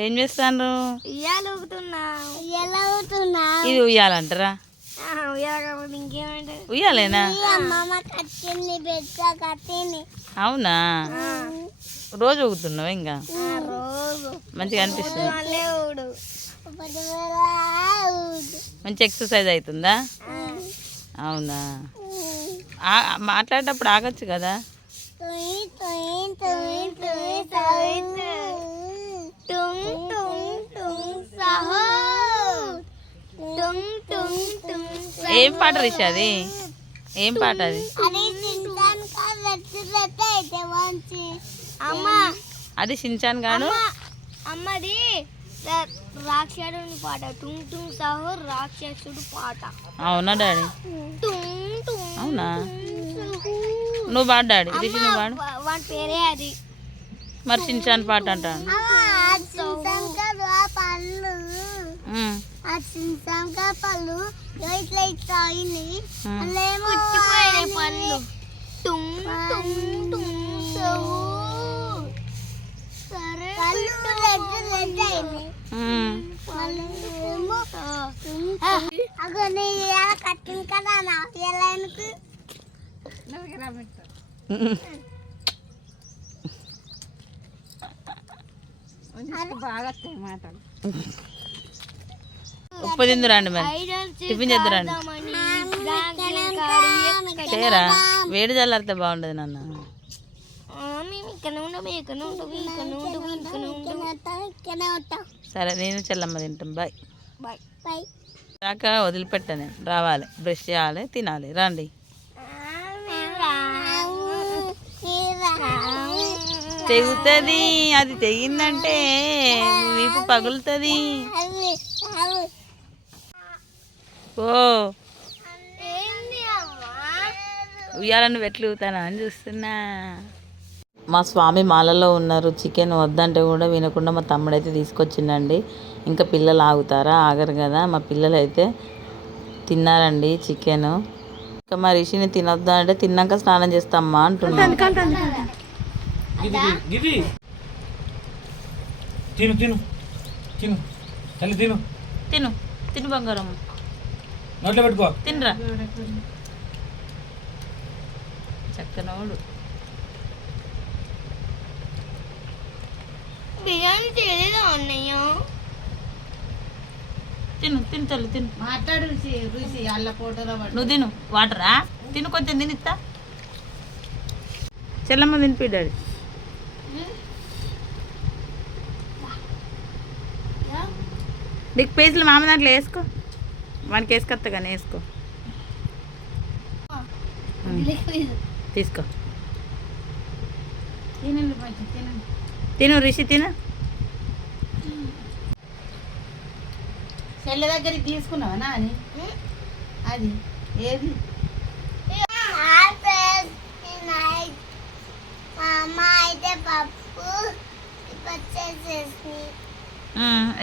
ఏం చేస్తాను ఇది ఉయ్యాలంటారా? ఉయ్యాలేనా? అవునా? రోజు ఊగుతున్నావు ఇంకా? రోజు. మంచిగా అనిపిస్తుంది. మంచి ఎక్సర్సైజ్ అవుతుందా? అవునా? ఆ- మాట్లాడేటప్పుడు ఆగొచ్చు కదా? ఏం పాట రిషి అది? ఏం పాట అది? అమ్మా. అది షించాన్ గాను? అమ్మది రాక్షసుడి పాట. టుంగ్ టుంగ్ సాహో రాక్షసుడు పాట. అవునా డాడీ? అవునా. నువ్వు పాడు డాడీ. రిషి నువ్వు పాడు. వా- వాని పేరే అది. మరి షించాన్ పాట అంటాను. ఆ పళ్ళు ఇట్లా ఇట్లా అయింది పళ్ళు. టుంగ్ టుంగ్ టుంగ్ సాహో. సరే పళ్ళు రెడ్ రెడ్ అయింది ఉమ్. అగో నీ ఇలా కట్టింది కదా నా ఎలా ఎందుకు? ఉమ్. ఉప్పు తిందురండి మరి. టిఫిన్ చేద్దురండి. చేయరా? వేడి చల్లారితే బాగుండదు నాన్న. సరే నేను చెల్లమ్మ తింటాం. బాయ్. బాయ్ బాయ్ దాకా వదిలిపెట్టను రావాలి. బ్రష్ చేయాలి తినాలి. రండి. తెగుతుంది అది తెగిందంటే వీపు పగులుతుంది. ఓ. ఉయ్యాలను వెట్లుగుతానా అని చూస్తున్నా. మా స్వామి మాలలో ఉన్నారు. చికెన్ వద్దంటే కూడా వినకుండా మా తమ్ముడైతే తీసుకొచ్చిండండి. ఇంకా పిల్లలు ఆగుతారా? ఆగరు కదా. మా పిల్లలు అయితే తిన్నారండి చికెన్. ఇంకా మా రిషిని తినొద్దా అంటే తిన్నాక స్నానం చేస్తామ్మా అంటున్నాను తిను తిను తిను. తిను తిను బంగారం నోట్లో పెట్టుకో. తినరా. చక్కనోడు బిర్యానీ చేయలేదా అన్నయ్య? తిను తిను తల్లి తిను. మాట్లాడు రుచి రుచి అల్ల ఫోటోలో నువ్వు తిను వాటరా? తిను కొంచెం తినిస్తా చెల్లమ్మ తినిపిడాడు నీకు పేజీలు మామ దాంట్లో వేసుకో. వానికి వేసుకొస్తా కానీ వేసుకో. తీసుకో. తిను రిషి తిను. చెల్లె దగ్గరికి తీసుకున్నావా నాని? అది ఏది?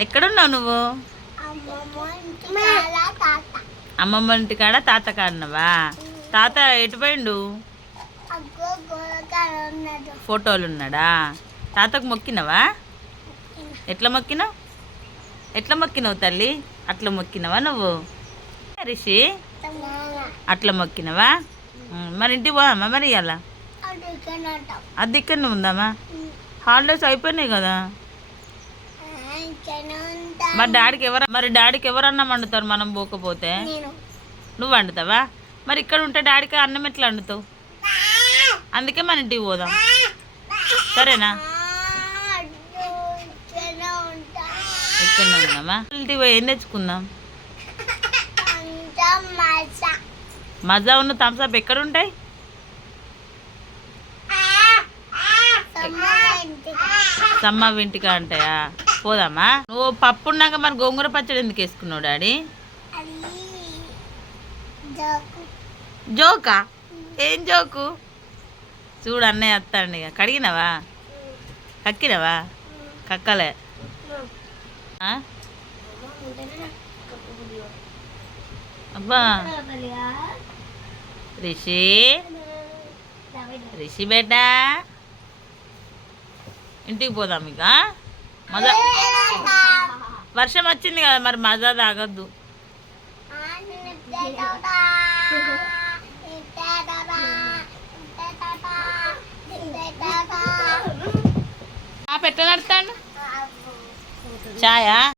ఎక్కడున్నావు నువ్వు? అమ్మమ్మ ఇంటి కాడ తాత కాడనవా? తాత ఎటు పోయిండు? అగ్గో గోడకాడ ఉన్నాడు ఫోటోలు ఉన్నాడా తాతకు మొక్కినవా? ఎట్లా మొక్కినావు? ఎట్లా మొక్కినావు తల్లి? అట్లా మొక్కినవా నువ్వు? రిషి? అట్లా మొక్కినవా? మరి ఇంటికి పోదామా మరి ఇవాళ అది ఇక్కడనే ఉందామా? హాలిడేస్ అయిపోయినాయి కదా? మరి డాడీకి ఎవరు మరి డాడీకి ఎవరన్నా వండుతారు మనం పోకపోతే? నువ్వు వండుతావా? మరి ఇక్కడ ఉంటే డాడీకి అన్నం ఎట్లా వండుతావు? అందుకే మన ఇంటికి పోదాం. సరేనా? ఇక్కడ ఉన్నామా? ఇంటికి పోయి ఏం తెచ్చుకుందాం? మజా ఉన్న థమ్స్అప్ ఎక్కడ ఉంటాయి? సమ్మ ఇంటికా. ఉంటాయా పోదామా? నువ్వు పప్పు ఉన్నాక మరి గోంగూర పచ్చడి ఎందుకు వేసుకున్నావు డాడీ? జోకు. ఏం జోకు? చూడు అన్నయ్య వస్తాండి ఇక. కడిగినవా? కక్కినవా? కక్కలే? అబ్బా. రిషి. రిషి బేటా. ఇంటికి పోదాం ఇక మజా వర్షం వచ్చింది కదా మరి మజా తాగొద్దు. ఆ పెట్ట నడతాడు ఛాయా